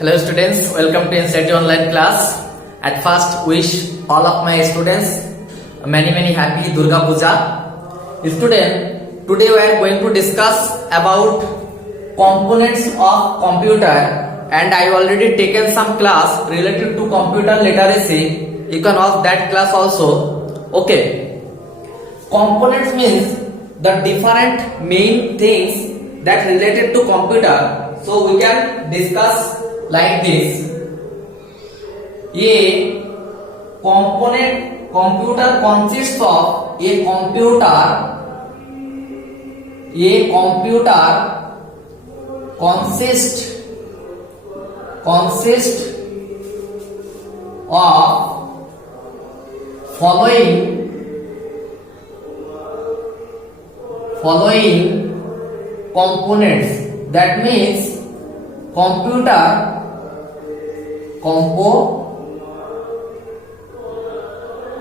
Hello students, welcome to NCERT online class. At first wish all of my students many happy Durga Puja. Student, today we are going to discuss about components of computer and I already taken some class related to computer literacy. You can watch that class also. Okay. Components means the different main things that related to computer. So we can discuss like this. A computer consists of a computer consists of following components. That means computer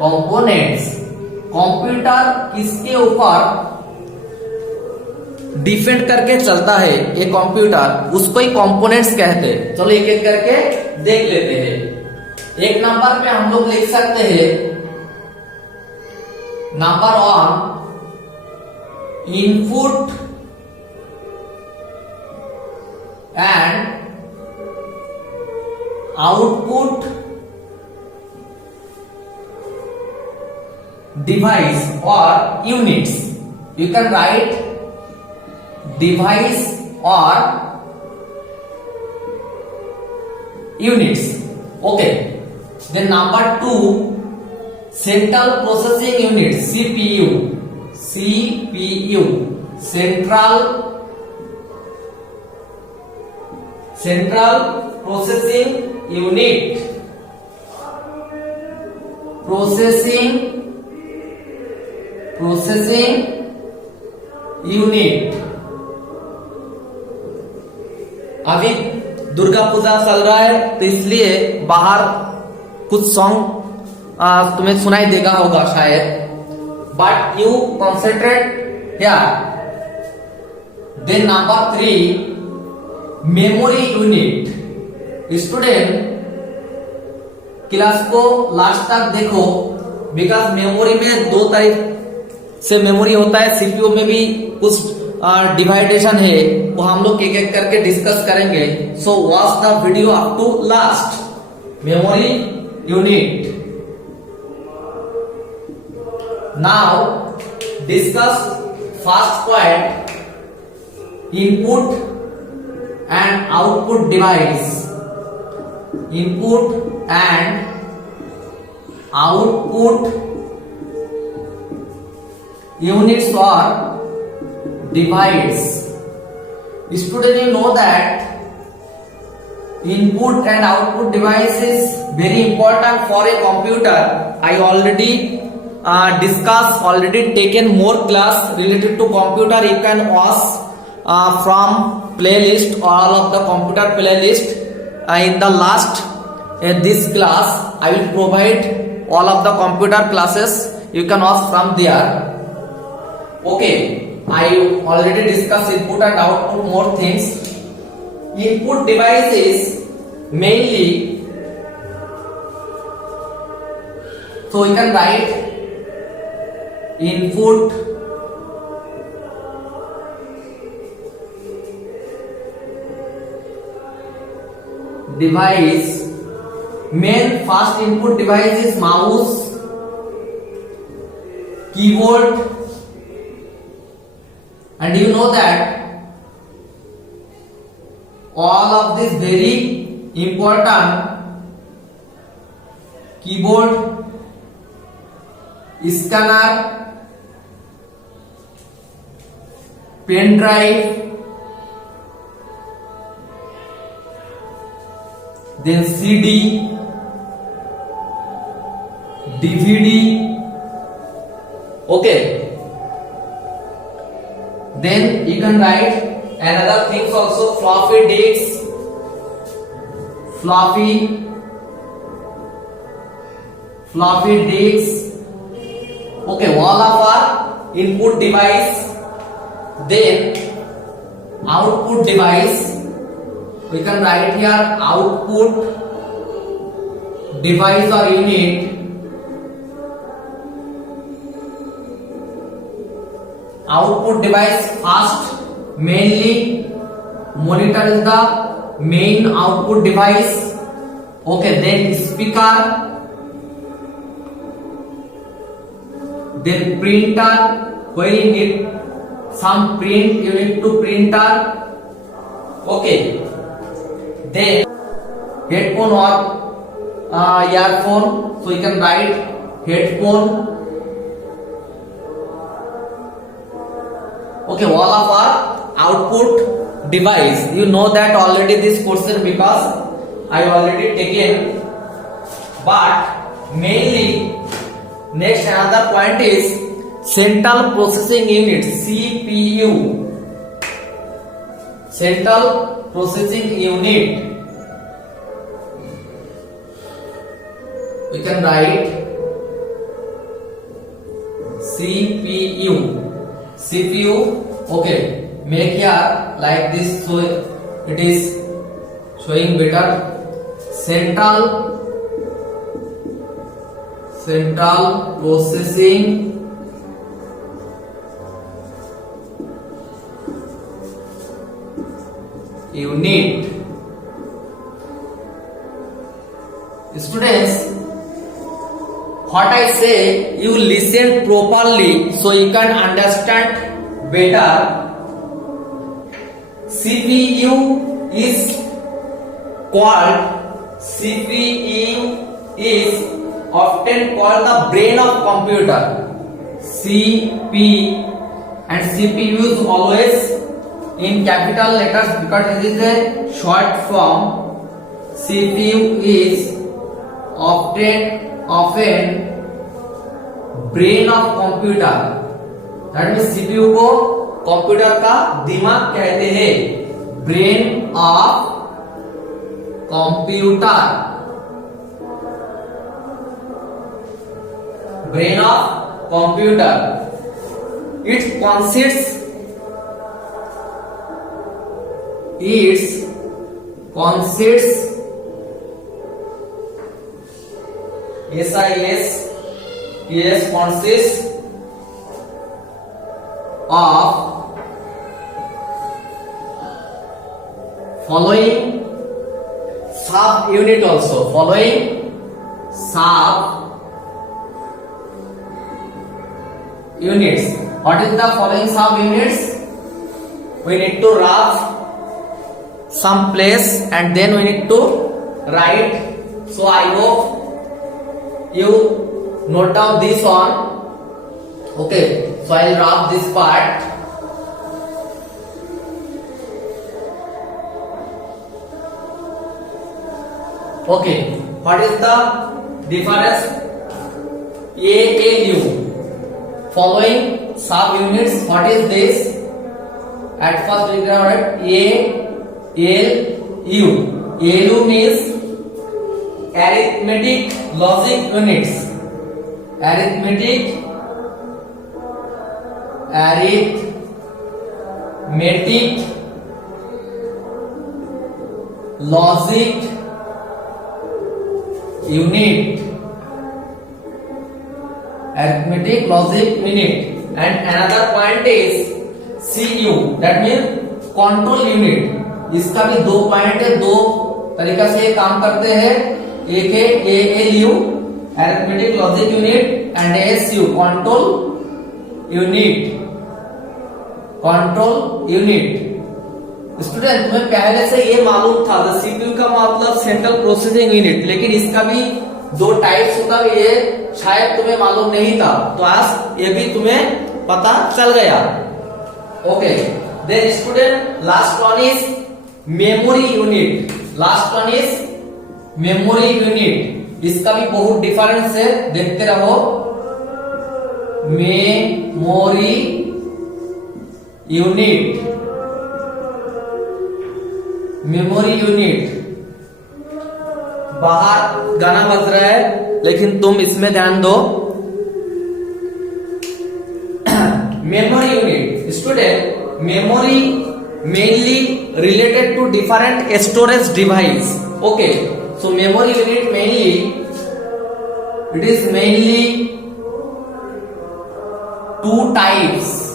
components. Computer किसके ऊपर depend करके चलता है ये computer, उसको ही components कहते हैं. चलो एक एक करके देख लेते हैं. एक नंबर पे हम लोग लिख सकते हैं number 1 input and output device or units. You can write device or units. Okay. Then number 2 central processing unit, CPU central processing unit अभी दुर्गा पूजा चल रहा है तो इसलिए बाहर कुछ सॉन्ग तुम्हें सुनाई देगा होगा शायद, but you concentrate here. Then number 3 memory unit. Student class को लास्ट तक देखो, बिकॉज मेमोरी में दो तरह से मेमोरी होता है. सीपीयू में भी कुछ डिवाइडेशन है, वो हम लोग एक एक करके डिस्कस करेंगे. So watch the video up to last. Memory unit. Now discuss first point, input and output device. Input and output units or device. Student, you know that input and output device is very important for a computer. I already already taken more class related to computer. You can watch from playlist, all of the computer playlist. In the last this class I will provide all of the computer classes. You can watch from there. Okay, I already discussed input and output more things. Input device is mainly, so you can write input device. Main first input device is mouse, keyboard, and you know that all of this very important. Keyboard, scanner, pen drive, then CD, DVD. Okay. Then you can write another things also, floppy disks, floppy disks. Okay, all of our input device. Then output device. we can write here output device or unit. Output device first, mainly monitor is the main output device. Okay, then speaker, then printer, where you need some print, you need to printer. Okay, then headphone or earphone, so you can write headphone. Okay, all of our output device. You know that already this question because I already taken. But mainly next another point is central processing unit, CPU. Central processing unit. We can write CPU. CPU. Okay, make here like this so it is showing better. Central processing unit. Students, what I say, you listen properly so you can understand better. CPU is often called the brain of computer. And CPU is always in capital letters because it is a short form. CPU is often brain of computer. That means CPU को computer का दिमाग कहते हैं. Brain of computer. Brain of computer. It consists consists of following sub unit also. Following sub units. What is the following sub units? We need to rough some place and then we need to write. So I hope you note down this one. Okay, so I'll wrap this part. Okay, what is the difference? ALU. Following sub units, what is this? At first we can write ALU. ALU means arithmetic logic units. Arithmetic logic unit. Arithmetic logic unit. And another point is CU, that means control unit. इसका भी दो point है, दो तरीका से काम करते हैं. एक है ALU arithmetic logic unit and ASU control unit. Student, तुम्हें पहले से ये मालूम था CPU का मतलब सेंट्रल प्रोसेसिंग यूनिट, लेकिन इसका भी दो टाइप्स होता है, ये शायद तुम्हें मालूम नहीं था, तो आज ये भी तुम्हें पता चल गया. Okay, then student, last one is memory unit. इसका भी बहुत डिफरेंस है, देखते रहो. Memory unit. बाहर गाना बज रहा है लेकिन तुम इसमें ध्यान दो. Memory unit. Student, memory mainly related to different storage device. Okay, so memory unit mainly, it is mainly two types.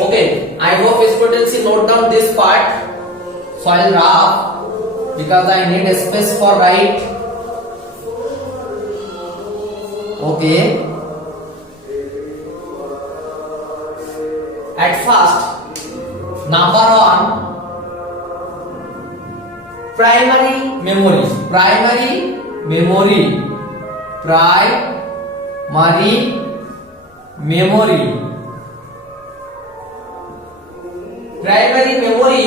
Okay, I hope students you note down this part. So I'll wrap because I need a space for write. Okay. At first, number one, primary memory. Primary memory. Primary memory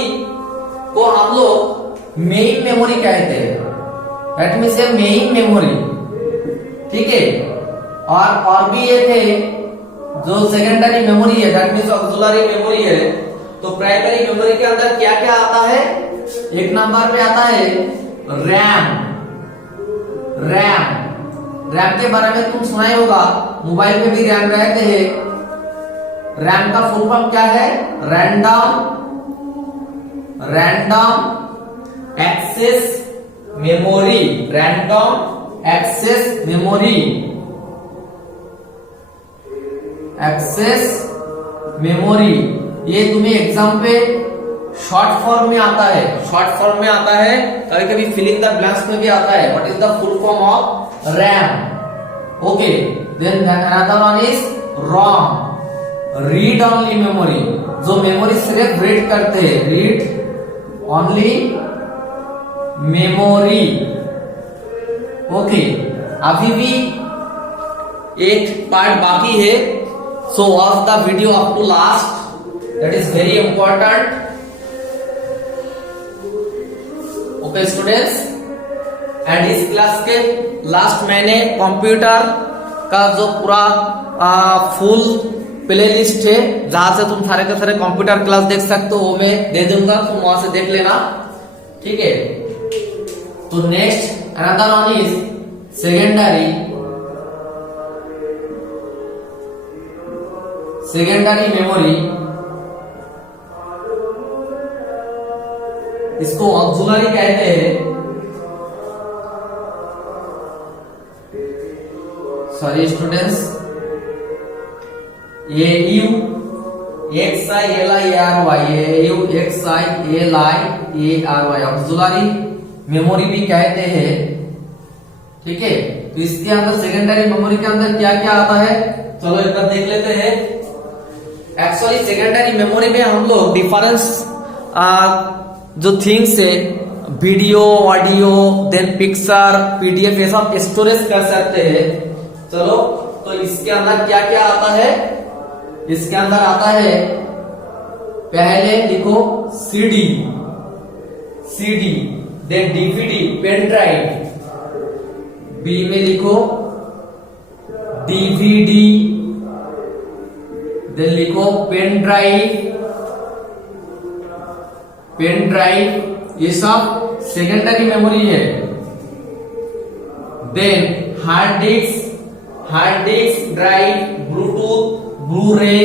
को हम लोग main memory कहते हैं. That means A main memory. ठीक है. और भी ये थे जो सेकेंडरी मेमोरी है, दैट मीन्स ऑक्सिलरी मेमोरी है. तो प्राइमरी मेमोरी के अंदर क्या क्या आता है? एक नंबर पे आता है रैम. रैम के बारे में तुम सुना ही होगा, मोबाइल में भी रैम रहते हैं. रैम का फुल फॉर्म क्या है? Random access memory. Random access memory. ये तुम्हें एग्जाम पे शॉर्ट फॉर्म में आता है. कभी कभी फिलिंग द ब्लैंक्स में भी आता है. What is the full form of RAM? Okay, then another one is ROM. Read only memory. जो मेमोरी सिर्फ रीड करते हैं, रीड ओनली मेमोरी. ओके, अभी भी एक पार्ट बाकी है. So watch the video up to last. That is very important. Okay students, and इस क्लास के लास्ट मैंने कंप्यूटर का जो पूरा फुल प्ले लिस्ट है, जहां से तुम सारे के सारे कंप्यूटर क्लास देख सकते हो, वो मैं दे दूंगा, तुम वहां से देख लेना. ठीक है. तो next another one is secondary memory. इसको ऑक्सिलरी कहते हैं. सॉरी स्टूडेंट्स, ऑक्सिलरी मेमोरी भी कहते हैं. ठीक है. तो इसके अंदर सेकेंडरी मेमोरी के अंदर क्या क्या आता है, चलो एक बार देख लेते हैं. एक्चुअली सेकेंडरी मेमोरी में हम लोग डिफरेंस जो थिंग्स है, video, audio, then picture, PDF, ये सब स्टोरेज कर सकते हैं. चलो, तो इसके अंदर क्या क्या आता है? इसके अंदर आता है, पहले लिखो CD, then DVD, pen drive. B में लिखो डीवीडी, देन लिखो पेन ड्राइव. ये सब सेकेंडरी मेमोरी है. Then hard disk drive, Bluetooth, Blu-ray,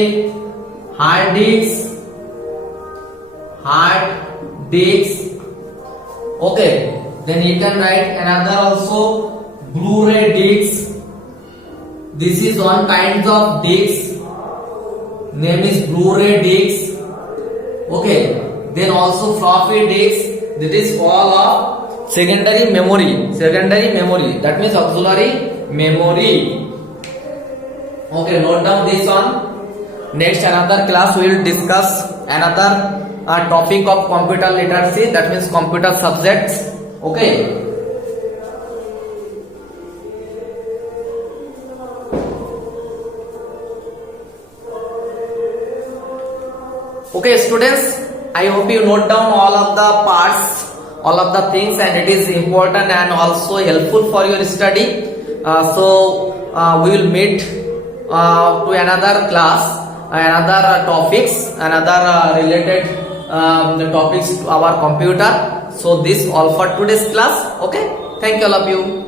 hard disk. Okay, then you can write another also Blu-ray disc. This is one kind of disc. Name is Blu-ray disc. Okay, then also floppy disk. That is all of secondary memory. That means auxiliary memory. Okay, note down this one. Next another class we will discuss another topic of computer literacy, that means computer subjects. Okay. Okay students, I hope you note down all of the parts, all of the things, and it is important and also helpful for your study. We will meet to another class, another topics, another related topics to our computer. So this all for today's class. Okay, thank you all of you.